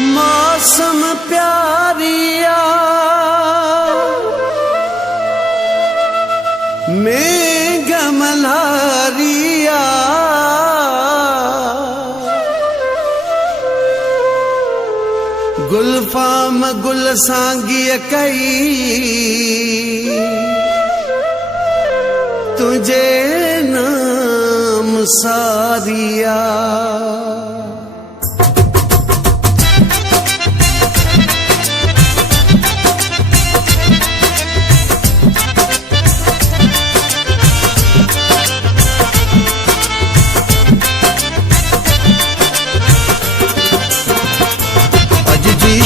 मौसम प्यारिया मेघ मल्हारिया गुलफाम गुल सांगिय कई तुझे नाम सारिया।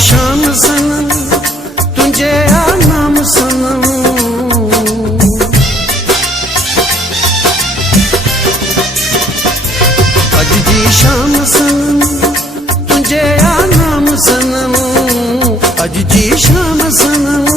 शाम सनम तुझे नाम सनम अज जी शाम सनम तुझे नाम सनम अज जी शाम सनम।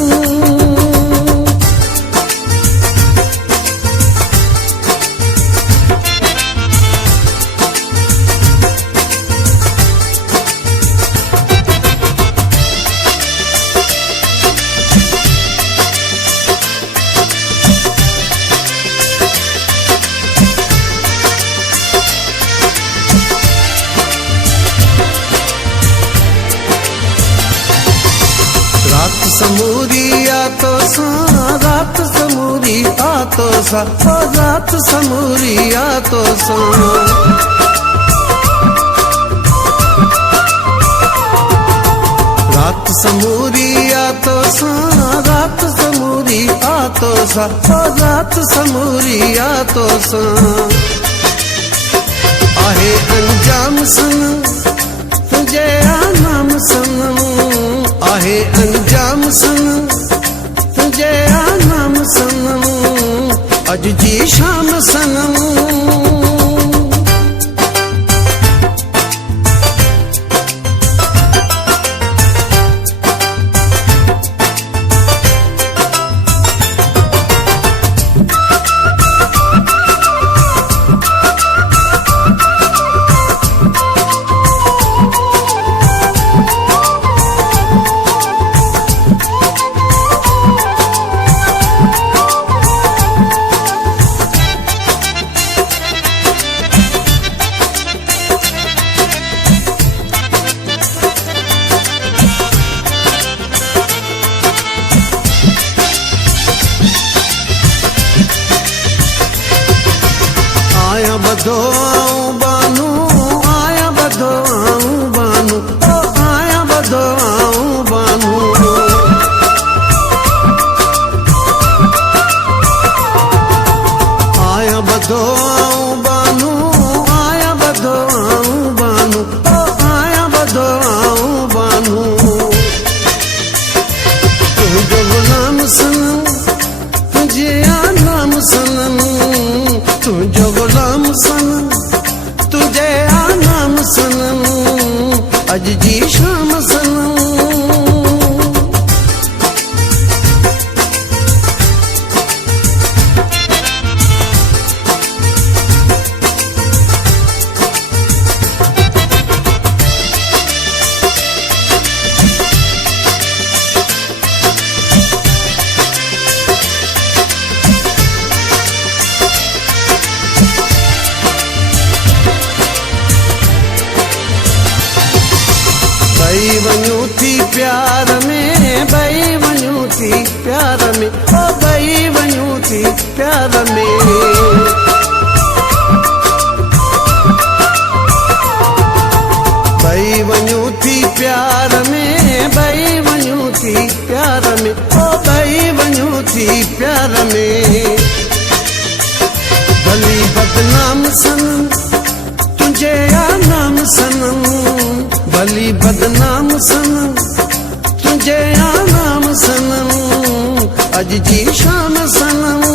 रात समूरी आ तो सा रात समूरी आ तो सा ओ रात समूरी आ तो सा। रात समूरी आ तो सा रात समूरी आ तो सा ओ रात समूरी आ तो सा। आहे अंजाम सनम तुझे नाम सनम आहे अंजाम सनम तुझे नाम सनम अज जी शाम सनम। आया बधो आऊं बानू आया बधो आऊं बानू ओ आया बधो आऊं बानू। आया बधो आऊं बानू आया बधो आऊं बानू ओ आया बधो आऊं बानू। तुझो गुलाम सनम तुझे नाम सनम तुझो गुलाम सनम तुझे नाम सनम अज जी शाम सनम। बई वञूं थी प्यार में बई वञूं थी प्यार में ओ बई वञूं थी प्यार में। बई वञूं थी प्यार में बई वञूं थी प्यार में ओ बई वञूं थी प्यार में। भली बदनाम सनम तुझे नाम सनम भली बदनाम सनम तुझे नाम सनम अज जी शाम सनम।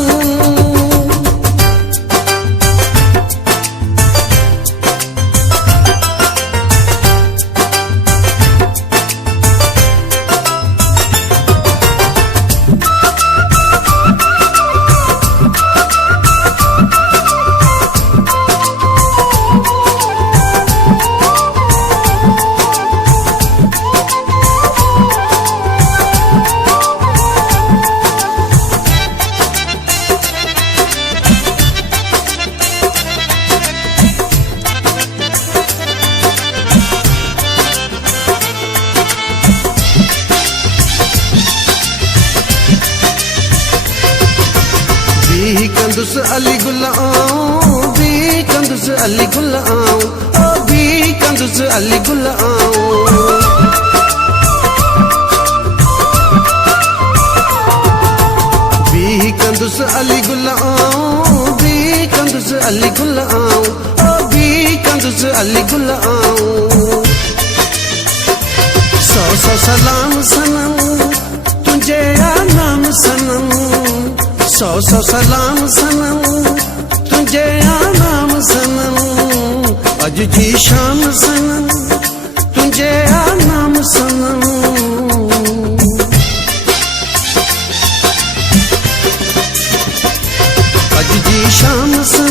कंदुस अली गुल आऊं भी कंदुस अली गुल आऊं ओ भी कंदुस अली गुल आऊं भी कंदुस अली गुल आऊं भी कंदुस अली गुल आऊं ओ भी कंदुस अली गुल आऊं सौ सौ सलाम सनम तुझे या नाम सनम सौ सौ सलाम सनम तुझे या नाम सनम अज जी शाम सनम तुझे या नाम सनम अज जी शाम सनम